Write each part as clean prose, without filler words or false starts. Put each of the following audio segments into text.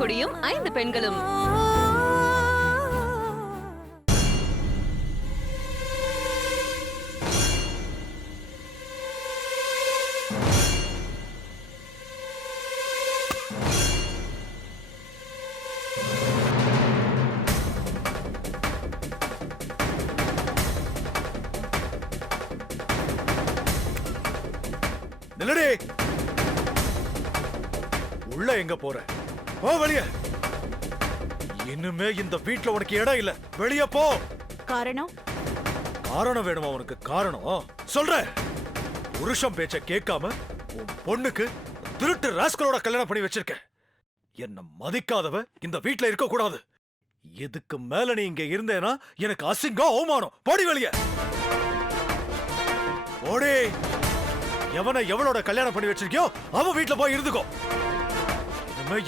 அன்னக்குடியும் 5 பெண்களும். நில்லடி. உள்ள எங்க போற? போ வெளிய. இன்னுமே இந்த வீட்ல உனக்கு இடம் இல்ல. வெளிய போ. காரணம்? காரணம் வேணுமா உனக்கு? காரணம் சொல்ற. புருஷன் பேச்ச கேட்காம உன் பொண்ணுக்கு திருட்டு ராஸ்கலோட கல்யாணம் பண்ணி வச்சிருக்க. என்ன மதிக்காதவ இந்த வீட்ல இருக்க கூடாது. இதுக்கு மேல நீ இங்க இருந்தேனா எனக்கு அசிங்கம், அவமானம். போடி வெளிய. ஓடி. எவனை எவளோட கல்யாணம் பண்ணி வச்சிருக்கியோ அவன் வீட்டுல போய் இருந்துக்கோ.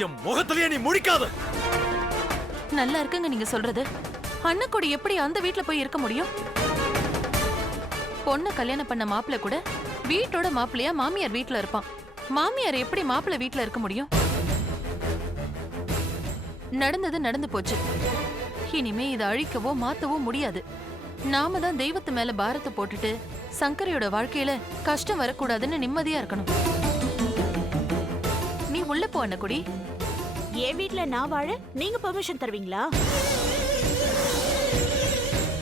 என் முகத்திலேயே நீ முடிக்காத. நல்லா இருக்குங்க நீங்க சொல்றது. அன்னக்குடி எப்படி அந்த வீட்டுல போய் இருக்க முடியும்? பொண்ணு கல்யாணம் பண்ண மாப்பிள்ள கூட வீட்டோட மாப்பிள்ளையா மாமியார் வீட்டுல இருப்பான். மாமியார் எப்படி மாப்பிள்ள வீட்டுல இருக்க முடியும்? நடந்தது நடந்து போச்சு. இனிமே இதை அழிக்கவோ மாத்தவோ முடியாது. நாம தான் தெய்வத்து மேல பாரத்தை போட்டுட்டு சங்கரையோட வாழ்க்கையில கஷ்டம் வரக்கூடாதுன்னு நிம்மதியா இருக்கணும். நீ உள்ள போ அன்னக்குடி. என் வீட்ல நான் வாழ நீங்க பெர்மிஷன் தருவீங்களா?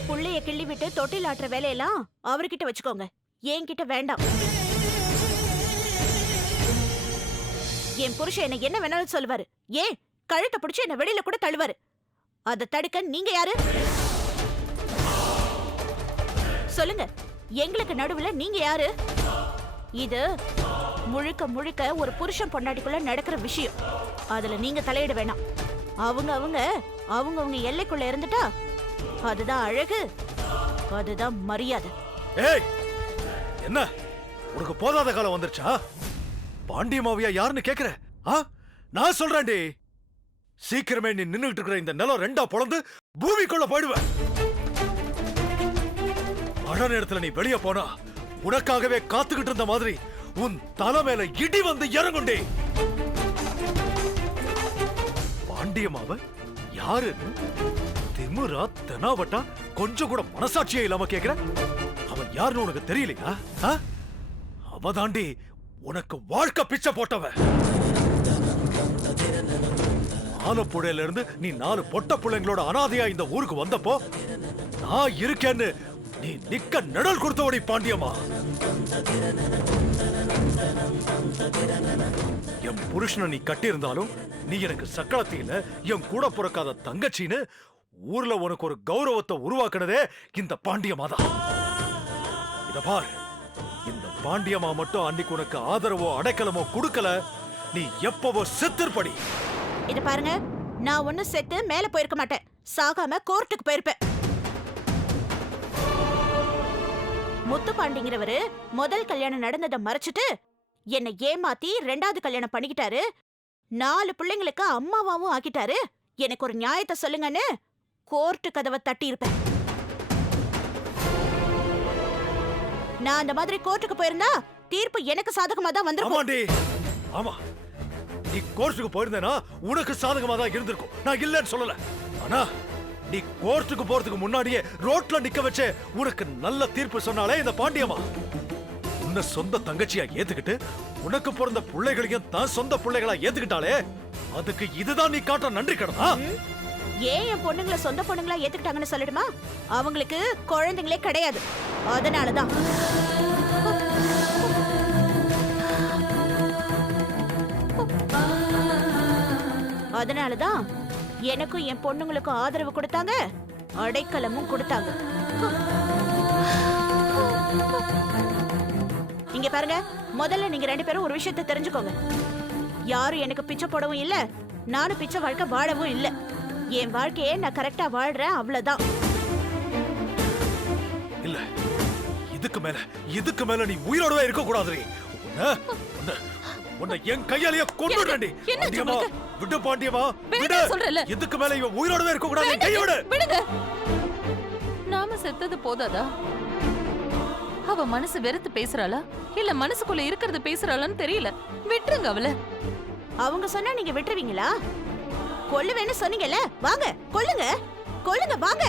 புள்ளைய கிள்ளி விட்டு தொட்டில் ஆட்டுற வேலையெல்லாம் அவர்கிட்ட வச்சுக்கோங்க, என்கிட்ட வேண்டாம். என் புருஷன் என்ன என்ன வேணாலும் சொல்லுவாரு. ஏன் கழுத்தை பிடிச்சு என்ன வெளியில கூட தள்ளுவாரு. அதை தடுக்க நீங்க யாரு? சொல்லுங்க, எங்களுக்கு நடுவுல நீங்க யாரு? இது முழுக்க முழுக்க ஒரு புருஷன் பொண்டாட்டிக்குள்ள நடக்கிற விஷயம். அதுல நீங்க தலையிட வேணாம். அவங்க எல்லைக்குள்ள இருந்துட்டா அதுதான் அழகு, அதுதான் மரியாதை. ஏய், என்ன உனக்கு போதாத காலம் வந்துருச்சா? பாண்டியமாவியா யாருன்னு கேக்குற? நான் சொல்றேன்டி, சீக்கிரமே நீ நின்னுட்டு இருக்கிற இந்த நிலம் 2ஆ பொளந்து பூமிக்குள்ள போயிடுவேன். மழை நேரத்துல நீ வெளிய போனா உனக்காகவே காத்துக்கிட்டு இருந்த மாதிரி உன் தலை மேல இடி வந்து இறங்குண்டே. பாண்டியமாவ யாரு? திமுறா தெனாவட்டா கொஞ்சம் கூட மனசாட்சியே இல்லாம கேக்குற? அவன் யாருன்னு உனக்கு தெரியலையா? அவதாண்டி உனக்கு வாழ்க்கை பிச்சை போட்டவ. ஆலப்புழையில இருந்து நீ 4 பொட்ட பிள்ளைங்களோட அனாதையா இந்த ஊருக்கு வந்தப்போ நான் இருக்கேன்னு நீ நிக்க நிழல் கொடுத்தவடி பாண்டியம்மா. என் புருஷனை நீ கட்டியிருந்தாலும் நீ எனக்கு சக்களத்தில என் கூட பிறக்காத தங்கச்சின்னு ஊர்ல உனக்கு ஒரு கௌரவத்தை உருவாக்குனதே இந்த பாண்டியம்மா தான். இத பார், இந்த பாண்டியம்மா மட்டும் அன்னைக்கு உனக்கு ஆதரவோ அடைக்கலமோ கொடுக்கல, நீ எப்பவோ செத்துப்படி. இது பாருங்க, நான் ஒண்ணு செத்து மேல போயிருக்க மாட்டேன். சாகாம கோர்ட்டுக்கு போயிருப்பேன். முத்து பாண்டிங்கிறவரு முதல் கல்யாணம் நடந்ததை மறைச்சிட்டு என்னை ஏமாத்தி 2வது கல்யாணம் பண்ணிக்கிட்டாரு. 4 பிள்ளைங்களுக்கு அம்மாவாவும் ஆக்கிட்டாரு. எனக்கு ஒரு நியாயத்தை சொல்லுங்கன்னு கோர்ட்டு கதவை தட்டி இருப்பேன். நான் அந்த மாதிரி கோர்ட்டுக்கு போயிருந்தா தீர்ப்பு எனக்கு சாதகமா தான் வந்திருக்கும். ஆமா, நீ கோர்ட்டுக்கு போயிருந்தேனா உனக்கு சாதகமா தான் இருந்திருக்கும். நான் இல்லன்னு சொல்லல. ஆனா நீ கோர்ட்டுக்கு போறதுக்கு முன்னாடியே ரோட்ல நிக்க வச்சே உனக்கு நல்ல தீர்ப்பு சொன்னாலே இந்த பாண்டியம்மா. உன்னை சொந்த தங்கச்சியா ஏத்துக்கிட்டு உனக்கு பிறந்த பிள்ளைகளையும் தான் சொந்த பிள்ளைகளா ஏத்துக்கிட்டாலே அதுக்கு இதுதான் நீ காட்ட நன்றி கடனா. ஏன் என் பொண்ணுங்களை சொந்த பொண்ணுங்களா ஏத்துக்கிட்டாங்கன்னு சொல்லிடுமா? அவங்களுக்கு குழந்தைங்களே கிடையாது. அதனாலதான் அதனாலதான் எனக்கும் என் பொண்ணுங்களுக்கும் ஆதரவு கொடுத்தாங்க, அடைக்கலமும் கொடுத்தாங்க. இங்க பாருங்க, முதல்ல நீங்க 2 பேரும் ஒரு விஷயத்தை தெரிஞ்சுக்கோங்க. யாரும் எனக்கு பிச்சை போடவும் இல்ல, நானும் பிச்சை வாழ்க்கை வாழவும் இல்ல. என் வாழ்க்கையே நான் கரெக்டா வாழ்றேன், அவ்வளவுதான். இல்ல, இதுக்கு மேல நீ உயிரோடவே இருக்க கூடாது. உன்னை என் கையாலேயே கொன்னுடுறேன்டி. பாண்டியம்மா, விடு பாண்டியம்மா, விடு. இதுக்கு மேல இவ உயிரோடவே இருக்க கூடாது. கையை விடு. விடுங்க. நாம செத்தது போதாதா? அவ மனசு வெறுத்து பேசுறாளா இல்ல மனசுக்குள்ள இருக்கிறது பேசுறாளான்னு தெரியல. விட்டுருங்க அவள. அவங்க சொன்னா நீங்க விட்டுருவீங்களா? கொல்லுவேன்னு சொன்னீங்கல்ல, வாங்க கொல்லுங்க, கொல்லுங்க வாங்க.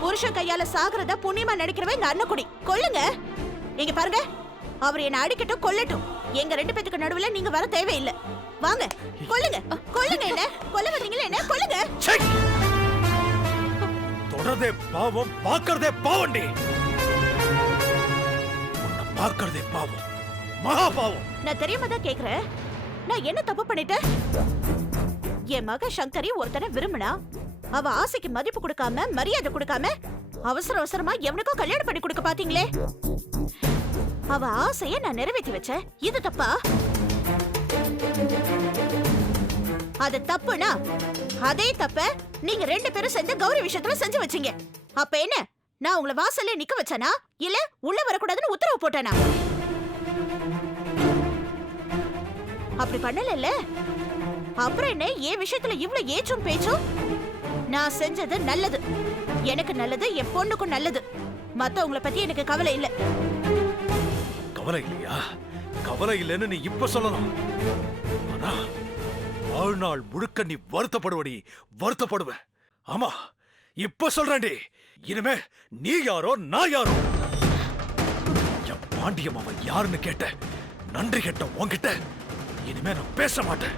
புருஷன் கையால சாகுறத புண்ணியமா நடிக்கிறவன் எங்க அண்ணக்குடி, கொல்லுங்க. இங்க பாருங்க, அவர் என்ன அடிக்கட்டும் கொல்லட்டும், எங்க 2 பேத்துக்கு நடுவுல நீங்க வர தேவையில்லை. வாங்க கொல்லுங்க, கொல்லுங்க. என்ன கொல்ல வந்தீங்களா? என்ன கொல்லுங்க. தொடர்தே பாவம், பார்க்கறதே பாவண்டி. உன்னை பார்க்கறதே பாவம், மகா பாவம். நான் தெரியாம தான் கேக்குறேன், நான் என்ன தப்பு பண்ணிட்டேன்? என் மக சங்கரி ஒருத்தனை விரும்பினா, அவ ஆசைக்கு மதிப்பு கொடுக்காம மரியாதை கொடுக்காம அவசர அவசரமா எவனுக்கோ கல்யாணம் பண்ணி கொடுக்க பாத்தீங்களே. அவ ஆசைய நான் நிறைவேற்றி வச்சேன், இது தப்பா? அது தப்புனா அதே தப்ப நீங்க 2 பேரும் சேர்ந்து கௌரி விஷயத்துல செஞ்சு வச்சீங்க. அப்ப என்ன, நான் உங்களை வாசல்ல நிக்க வச்சனா இல்ல உள்ள வரக்கூடாதுன்னு உத்தரவு போட்டேனா? அப்படி பண்ணல. அப்புறம் என்ன என் விஷயத்துல இவ்வளவு ஏச்சும் பேச்சும்? நான் செஞ்சது நல்லது, எனக்கு நல்லது, என் பொண்ணுக்கும் நல்லது. மத்தவங்கள பத்தி எனக்கு கவலை இல்ல. கவலை இல்லையா? கவலை இல்லைன்னு நீ இப்ப சொல்லணும். ஆனா வாழ்நாள் முழுக்க நீ வருத்தப்படுவடி, வருத்தப்படுவ. ஆமா, இப்ப சொல்றேன்டி, இனிமே நீ யாரோ நான் யாரோ. என் பாண்டியம் அவன் யாருன்னு கேட்ட, நன்றி கேட்ட உன்கிட்ட இனிமே நான் பேச மாட்டேன்.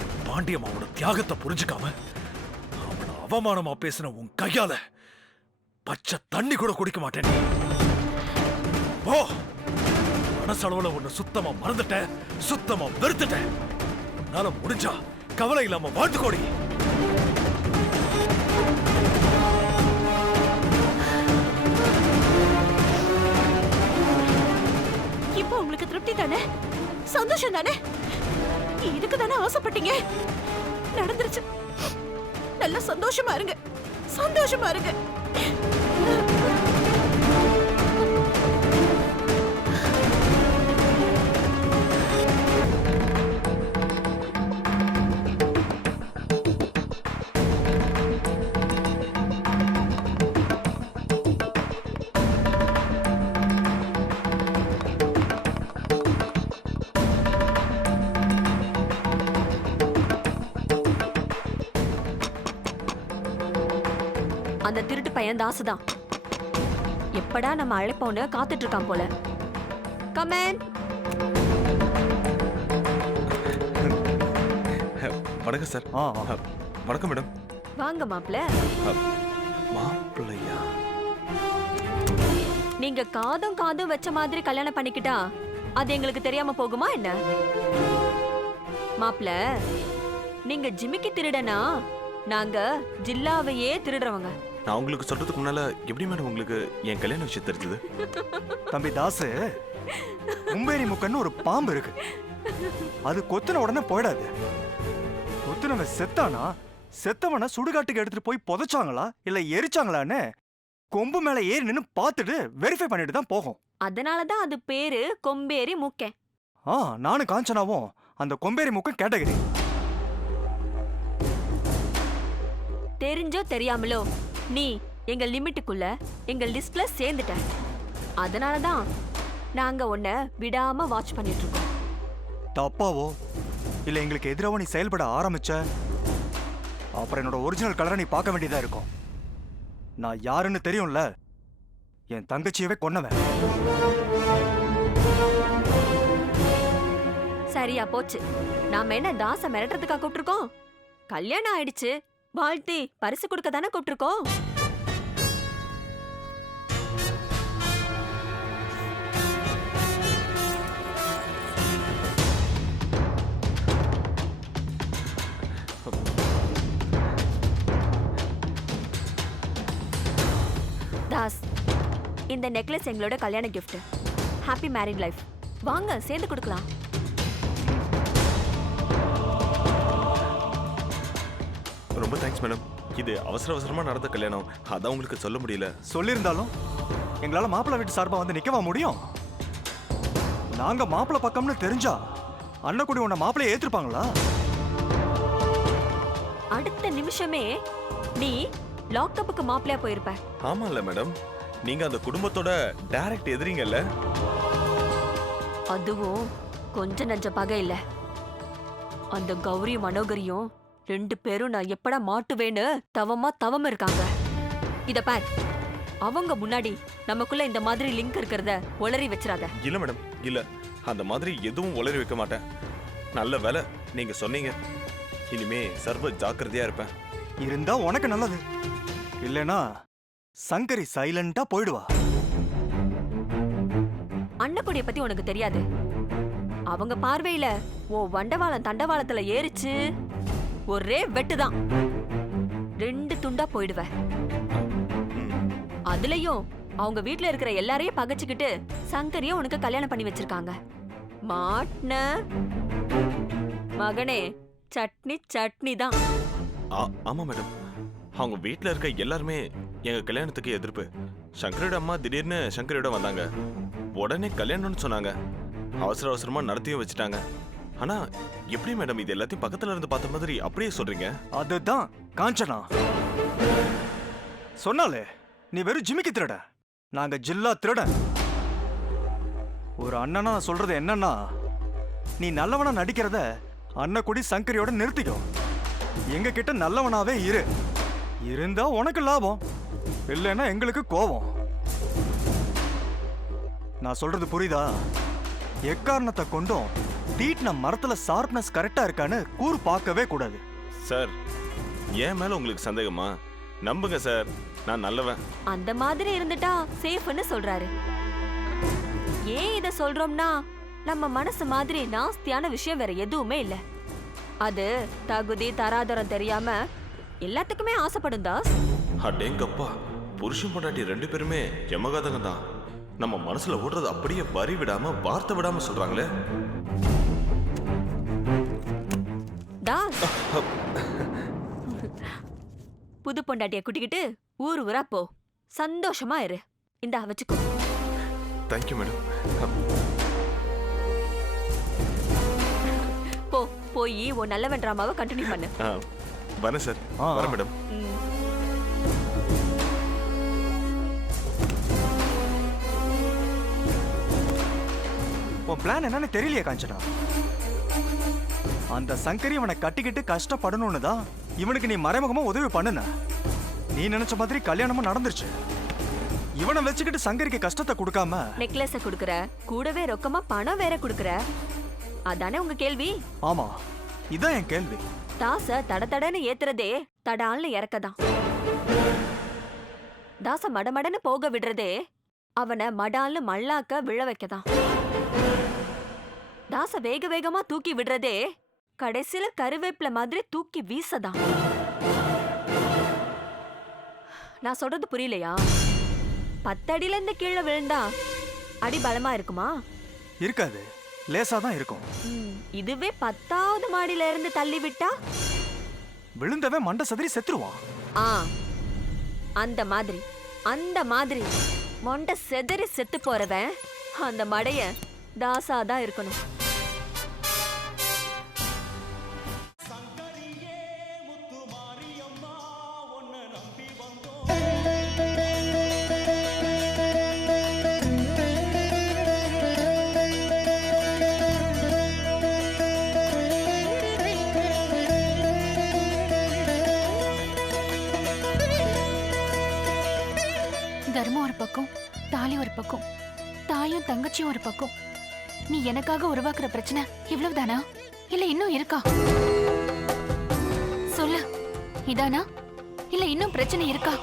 என் பாண்டியம் அவனோட தியாகத்தை புரிஞ்சுக்காம அவனை அவமானமா பேசின உன் கையால பச்சை தண்ணி கூட குடிக்க மாட்டேன். ஓ, மனசளவுல உன்னை சுத்தமா மறந்துட்டேன், சுத்தமா வெறுத்துட்டேன். உன்னால முடிஞ்சா கவலை இல்லாம வாழ்ந்துக்கோடி. இப்போ உங்களுக்கு திருப்தி தானே, சந்தோஷம் தானே? இதுக்கு தானே ஆசைப்பட்டீங்க? நடந்துருச்சு. நல்ல சந்தோஷமா இருங்க, சந்தோஷமா இருங்க. அந்த திருட்டு பையன் தாசுதான். எப்படா நம்ம அழைப்போன்னு காத்துட்டு இருக்கான் போல. கமன். வணக்கம் சார். வணக்கம் மேடம். வாங்க மாப்ள. மாப்பிள்ளையா? நீங்க காதும் வச்ச மாதிரி கல்யாணம் பண்ணிக்கிட்டா அது எங்களுக்கு தெரியாம போகுமா என்ன? மாப்ள, நீங்க ஜிமிக்கி திருடனா, நாங்க ஜில்லாவையே திருடுறவங்க. நான் உங்களுக்கு சொல்றதுக்கு முன்னால எப்படி மேடம் உங்களுக்கு என் கல்யாண விஷயம் தெரிஞ்சது? தம்பி தாசு, மும்பேரி முக்கன்னு ஒரு பாம்பு இருக்கு. அது கொத்துன உடனே போயிடாது. கொத்துனவன் செத்தானா, செத்தவனை சுடுகாட்டுக்கு எடுத்துட்டு போய் புதைச்சாங்களா இல்ல எரிச்சாங்களான்னு கொம்பு மேல ஏறி நின்னு பார்த்துட்டு வெரிஃபை பண்ணிட்டு தான் போகும். அதனாலதான் அது பேரு கொம்பேரி மூக்கன். நானும் காஞ்சனாவும் அந்த கொம்பேரி முக்கன் கேட்டகரி. தெரிஞ்சோ தெரியாமலோ நீ எங்க லிமிட்டுக்குள்ள எங்க லிஸ்ட்ல சேர்ந்துட்ட. அதனாலதான் நாங்க உன்னை விடாம வாட்ச் பண்ணிட்டு இருக்கோம். தப்பாவோ இல்ல எங்களுக்கு எதிராவோ நீ செயல்பட ஆரம்பிச்ச அப்புறம் என்னோட ஒரிஜினல் கலரை நீ பார்க்க வேண்டியதா இருக்கும். நான் யாருன்னு தெரியும்ல, என் தங்கச்சியவே கொன்னவன். சரியா போச்சு. நாம என்ன தாச மிரட்டுறதுக்கா கூப்பிட்டுருக்கோம்? கல்யாணம் ஆயிடுச்சு, வாழ்த்தி பரிசு கொடுக்க தானே கூப்பிட்டுருக்கோம். தாஸ், இந்த நெக்லஸ் எங்களோட கல்யாண gift. Happy married life. வாங்க சேர்ந்து கொடுக்கலாம். ரொம்ப தேங்க்ஸ் மேடம். இது அவசரமா நடந்த கல்யாணம், அதான் உங்களுக்கு சொல்ல முடியல. சொல்லியிருந்தாலும் எங்களால மாப்பிள்ளை வீட்டு சார்பா வந்து நிக்கவா முடியும்? நாங்க மாப்பிள்ளை பக்கம்னு தெரிஞ்சா அண்ணக்குடி உன்னை மாப்பிள்ளைய ஏத்துப்பாங்களா? அடுத்த நிமிஷமே நீ லாக்அப்புக்கு மாப்பிள்ளையா போயிருப்ப. ஆமால மேடம், நீங்க அந்த குடும்பத்தோட டைரக்ட் எதிரிங்கல்ல. அதுவும் கொஞ்ச நஞ்ச பகை இல்ல. அந்த கௌரியும் மனோகரியும் 2 பேரும் நான் எப்படா மாட்டுவேன்னு தவம் இருக்காங்க. இத பார், அவங்க முன்னாடி நமக்குள்ள இந்த மாதிரி லிங்க் இருக்கிறத உளறி வச்சிராத. இல்ல மேடம், இல்ல, அந்த மாதிரி எதுவும் உளறி வைக்க மாட்டேன். நல்ல வேலை நீங்க சொன்னீங்க. இனிமே சர்வ ஜாக்கிரதையா இருப்பேன். இருந்தா உனக்கு நல்லது. இல்லனா சங்கரி சைலண்டா போயிடுவா. அன்னக்குடிய பத்தி உனக்கு தெரியாது. அவங்க பார்வையில ஓ வண்டவாளம் தண்டவாளத்துல ஏறிச்சு ஒரே வெட்டுதான். 2 துண்டா போயிடுவ. அதுலயும் அவங்க வீட்ல இருக்கிற எல்லாரையும் பகைச்சுக்கிட்டு சங்கரிய உனக்கு கல்யாணம் பண்ணி வச்சிருக்காங்க. மாட்ன மகனே, சட்னி சட்னி தான். ஆமா மேடம், அவங்க வீட்ல இருக்க எல்லாருமே எங்க கல்யாணத்துக்கு எதிர்ப்பு. சங்கரோட அம்மா திடீர்னு சங்கரோட வந்தாங்க. உடனே கல்யாணம்னு சொன்னாங்க. அவசர அவசரமா நடத்தியும் வச்சுட்டாங்க. ஆனா எப்படி மேடம் இது எல்லாத்தையும் பக்கத்துல இருந்து பார்த்த மாதிரி அப்படியே சொல்றீங்க? அதுதான் காஞ்சனா சொன்னாலே, நீ வெறும் ஜிமிக்கி திருட, நாங்க ஜில்லா திருட. ஒரு அண்ணனா நான் சொல்றது என்னன்னா, நீ நல்லவனா நடிக்கிறத அன்னக்குடி சங்கரியோட நிறுத்திக்கோ. எங்க கிட்ட நல்லவனாவே இரு. இருந்தா உனக்கு லாபம், இல்லைன்னா எங்களுக்கு கோபம். நான் சொல்றது புரியுதா? எக்காரணத்தை கொண்டும் தீட்டின மரத்துல ஷார்ப்னஸ் கரெக்டா இருக்கான்னு கூறு பார்க்கவே கூடாது. சார், என் மேல உங்களுக்கு சந்தேகமா? நம்புங்க சார், நான் நல்லவன். அந்த மாதிரி இருந்துட்டா சேஃப்னு சொல்றாரு. ஏன் இத சொல்றோம்னா, நம்ம மனசு மாதிரி நாஸ்தியான விஷயம் வேற எதுவுமே இல்ல. அது தகுதி தராதரம் தெரியாம எல்லாத்துக்குமே ஆசைப்படும் தாஸ். அடேங்கப்பா, புருஷன் பொண்டாட்டி 2 பேருமே எமகாதங்க தான். நம்ம மனசுல ஓடுறது அப்படியே வரி விடாம வார்த்தை விடாம சொல்றாங்களே. தாஸ், புது பொண்டாட்டிய கூட்டிக்கிட்டு ஊரா போ. சந்தோஷமா இரு. இந்தா வச்சுக்கோ. Thank you madam. போ, போய் உன் நல்லவன் டிராமாவை கண்டினியூ பண்ணு. வரேன் சார். வரேன் மேடம். உன் பிளான் என்னன்னு தெரியலையே காஞ்சனா. அந்த சங்கரி அவனை கட்டிக்கிட்டு கஷ்டப்படணும்னு தான் இவனுக்கு நீ மறைமுகமா உதவி பண்ணுன. நீ நினைச்ச மாதிரி கல்யாணமும் நடந்துருச்சு. இவனை வச்சுக்கிட்டு சங்கரிக்கு கஷ்டத்தை கொடுக்காம நெக்லஸ குடுக்கற, கூடவே ரொக்கமா பணம் வேற குடுக்கற. அதானே உங்க கேள்வி? ஆமா, இதான் என் கேள்வி. தாச தடன்னு ஏத்துறதே தடால்னு இறக்கதான். தாச மடமடன்னு போக விடுறதே அவனை மடால்னு மல்லாக்க விழ வைக்கதான். தாச வேக வேகமா தூக்கி விடுறதே கடைசியில கருவேப்பில மாதிரி தூக்கி வீசதான். நான் சொல்றது புரியலையா? 10 அடியில இருந்து கீழே விழுந்தா அடி பலமா இருக்குமா? இருக்காது, லேசா தான் இருக்கும். இதுவே 10வது மாடியில இருந்து தள்ளி விட்டா விழுந்தவன் மண்டை சதுரி செத்துருவான். அந்த மாதிரி மொண்டை செதறி செத்து போறவன் அந்த மடைய தாசாதான் இருக்கணும். தர்மம் ஒரு பக்கம், தாலி ஒரு பக்கம், தாயும் தங்கச்சியும் ஒரு பக்கம். நீ எனக்காக உருவாக்குற பிரச்சனை இவ்வளவுதானா, இல்ல இன்னும் இருக்கா? சொல்லு, இதானா இல்ல இன்னும் பிரச்சனை இருக்கா?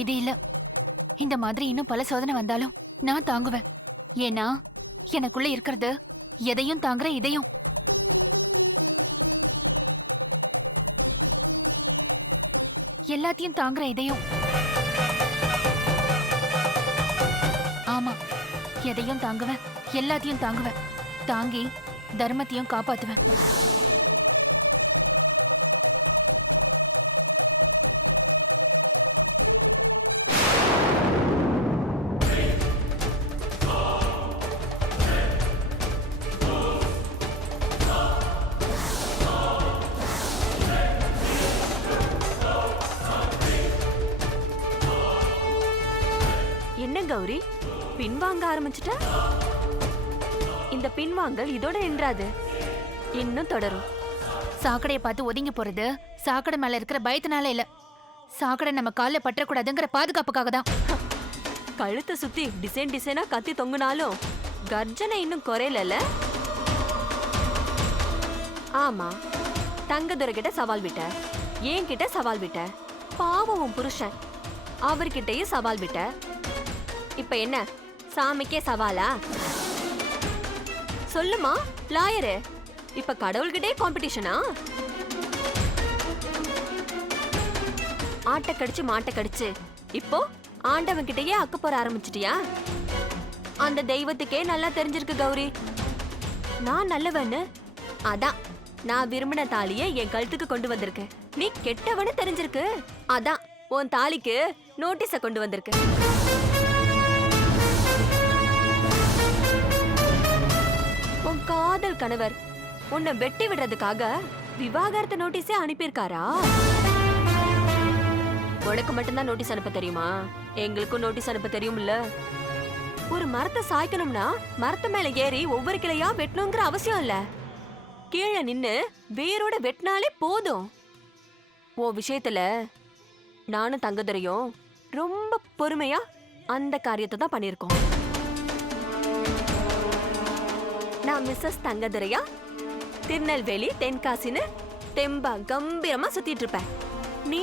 இது இல்ல, இந்த மாதிரி இன்னும் பல சோதனை வந்தாலும் நான் தாங்குவேன். ஏன்னா எனக்குள்ள இருக்கிறது எதையும் தாங்குற இதயம். எல்லாத்தையும் தாங்குற இதயம். ஆமா, எதையும் தாங்குவேன், எல்லாத்தையும் தாங்குவேன். தாங்கி தர்மத்தையும் காப்பாத்துவேன். என்ன கௌரி, பின்வாங்க ஆரம்பிச்சிட்ட? இந்த பின்வாங்கல் இதோட நின்றாது, இன்னும் தொடரும். சாக்கடையை பார்த்து ஒதுங்கி போறது சாக்கடை மேல இருக்கிற பயத்தினால இல்ல, சாக்கடை நம்ம கால்ல பற்றக்கூடாதுங்கிற பாதுகாப்புக்காக தான். கழுத்தை சுத்தி டிசைன் டிசைனா கத்தி தொங்குனாலும் கர்ஜனை இன்னும் குறையல. ஆமா, தங்கதுரை கிட்ட சவால் விட்ட, என்கிட்ட சவால் விட்ட, பாவம் உன் புருஷன் அவர்கிட்டயும் சவால் விட்ட. இப்ப என்ன சாமிக்கே சவாலா? சொல்லுமா லாயரு, இப்ப கடவுள்கிட்டே காம்படிஷனா? ஆட்ட கடிச்சு மாட்ட கடிச்சு இப்போ ஆண்டவன் கிட்டயே அக்க போற ஆரம்பிச்சிட்டியா? அந்த தெய்வத்துக்கே நல்லா தெரிஞ்சிருக்கு கௌரி, நான் நல்லவன்னு. அதான் நான் விரும்பின தாலியை என் கழுத்துக்கு கொண்டு வந்திருக்கேன். நீ கெட்டவன்னு தெரிஞ்சிருக்கு, அதான் உன் தாலிக்கு நோட்டீஸ கொண்டு வந்திருக்கு. உன் காதல் கணவர் உன்னை வெட்டி விடுறதுக்காக விவாகரத்து நோட்டீஸே அனுப்பியிருக்காரா? உனக்கு மட்டும்தான் நோட்டீஸ் அனுப்ப தெரியுமா? எங்களுக்கும் நோட்டீஸ் அனுப்ப தெரியும்ல. ஒரு மரத்தை சாய்க்கணும்னா மரத்து மேல ஏறி ஒவ்வொரு கிளையா வெட்டணுங்கிற அவசியம் இல்ல, கீழே நின்னு வேரோட வெட்டினாலே போதும். உன் விஷயத்துல நானும் தங்கதுரையும் ரொம்ப பொறுமையா அந்த காரியத்தை தான் பண்ணிருக்கோம். நான் மிஸ்ஸஸ் தங்கதுரையா திருநெல்வேலி தென்காசின்னு தெம்பா கம்பீரமா சுத்திட்டு இருப்பேன். நீ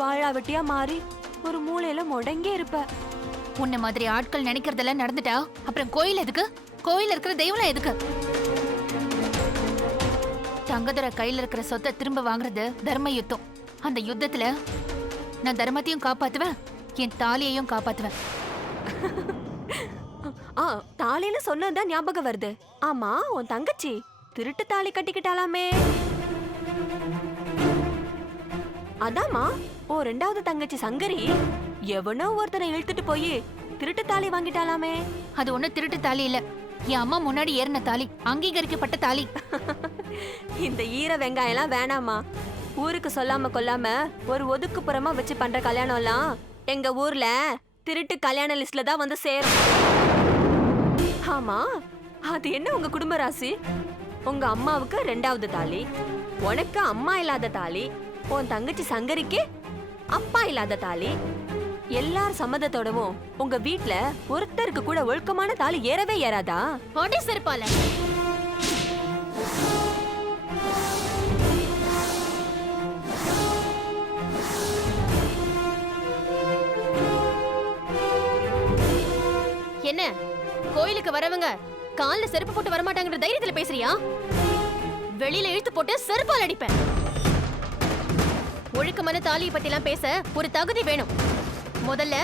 வாழாவட்டியா மாறி ஒரு மூலையில முடங்கி இருப்ப. உன்ன மாதிரி ஆட்கள் நினைக்கிறதெல்லாம் நடந்துட்டா அப்புறம் கோயில் எதுக்கு? கோயில இருக்கிற தெய்வம் எதுக்கு? தங்கதுரை கையில இருக்கிற சொத்தை திரும்ப வாங்குறது தர்ம யுத்தம். அந்த யுத்தத்துல நான் தர்மத்தையும் காப்பாத்துவேன், என் தாலியையும் காப்பாத்துவேன். தாலின்னு சொன்னதுதான் ஞாபகம் வருது. ஆமா, உன் தங்கச்சி திருட்டு தாலி கட்டிக்கிட்டாலாமே? அதாமா ஓ ரெண்டாவது தங்கச்சி சங்கரி எவனோ ஒருத்தனை இழுத்துட்டு போய் திருட்டு தாலி வாங்கிட்டாலாமே? அது ஒண்ணு திருட்டு தாலி இல்ல, என் அம்மா முன்னாடி ஏறின தாலி, அங்கீகரிக்கப்பட்ட தாலி. இந்த ஈர வெங்காயம்லாம் வேணாமா. ஊருக்கு சொல்லாம கொல்லாம ஒரு ஒதுக்குப்புறமா வச்சு பண்ற கல்யாணம்லாம் எங்க ஊர்ல திருட்டு கல்யாண லிஸ்ட்ல தான் வந்து சேரும். ஆமா, அது என்ன உங்க குடும்ப ராசி? உங்க அம்மாவுக்கு ரெண்டாவது தாலி, உனக்கு அம்மா இல்லாத தாலி, உன் தங்கச்சி சங்கரிக்கு அப்பா இல்லாத தாலி. எல்லார் சம்மதத்தோடவும் உங்க வீட்ல ஒருத்தருக்கு கூட ஒழுக்கமான தாலி ஏறவே ஏறாதா? அடி செருப்பால. என்ன கோயிலுக்கு வரவங்க கால்ல செருப்பு போட்டு வரமாட்டாங்கன்ற தைரியத்துல பேசுறியா? வெளியில இழுத்து போட்டு செருப்பால் அடிப்பேன். ஒழுக்கமான தாலியை பத்தி எல்லாம் பேச ஒரு தகுதி வேணும். முதல்ல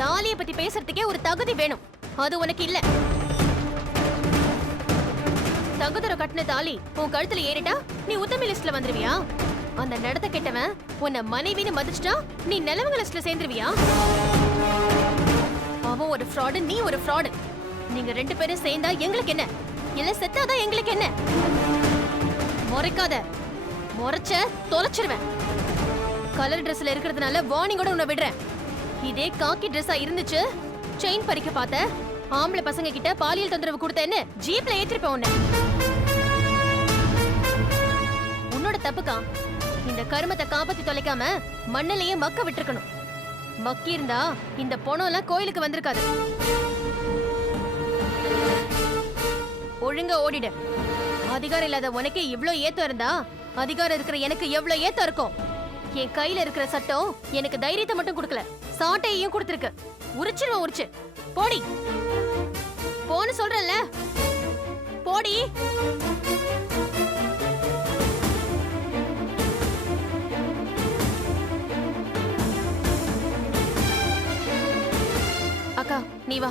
தாலியை பத்தி பேசுறதுக்கே ஒரு தகுதி வேணும், அது உனக்கு இல்ல. தகுதர கட்டின தாலி உன் கழுத்துல ஏறிட்டா நீ உத்தமி லிஸ்ட்ல வந்துருவியா? அந்த நடத்த கெட்டவன் உன்னை மனைவின்னு மதிச்சிட்டா நீ நிலவங்க லிஸ்ட்ல சேர்ந்துருவியா? அவன் ஒரு ஃப்ராடு, நீ ஒரு ஃப்ராடு. நீங்க ரெண்டு பேரும் சேர்ந்தா எங்களுக்கு என்ன, இல்ல செத்தாதான் எங்களுக்கு என்ன? முறைக்காத, முறைச்ச தொலைச்சிருவேன். கலர் ட்ரெஸ்ல இருக்கிறதுனால வார்னிங்கோட உன்னை விடுறேன். இதே காக்கி ட்ரெஸ்ஸா இருந்துச்சு, செயின் பறிக்க பார்த்த, ஆம்பளை பசங்க கிட்ட பாலியல் தொந்தரவு கொடுத்தேன்னு ஜீப்ல ஏத்திருப்பேன் உன்னை. உன்னோட தப்புக்கா. இந்த கருமத்தை காப்பாத்தி தொலைக்காம மண்ணிலேயே மக்க விட்டுருக்கணும். மக்கி இருந்தா இந்த பொணம் எல்லாம் கோயிலுக்கு வந்திருக்காது. ஒழுங்கா ஓடிடு. அதிகாரம் இல்லாத உனக்கே இவ்ளோ ஏத்தம் இருந்தா அதிகாரம் இருக்கிற எனக்கு எவ்வளவு ஏத்தம் இருக்கும்? என் கையில இருக்கிற சட்டம் எனக்கு தைரியத்தை மட்டும் கொடுக்கல, சாட்டையையும் கொடுத்திருக்கு. உரிச்சிருவேன், உரிச்சு போடி போன்னு சொல்றேன்ல. போடி. அக்கா நீ வா.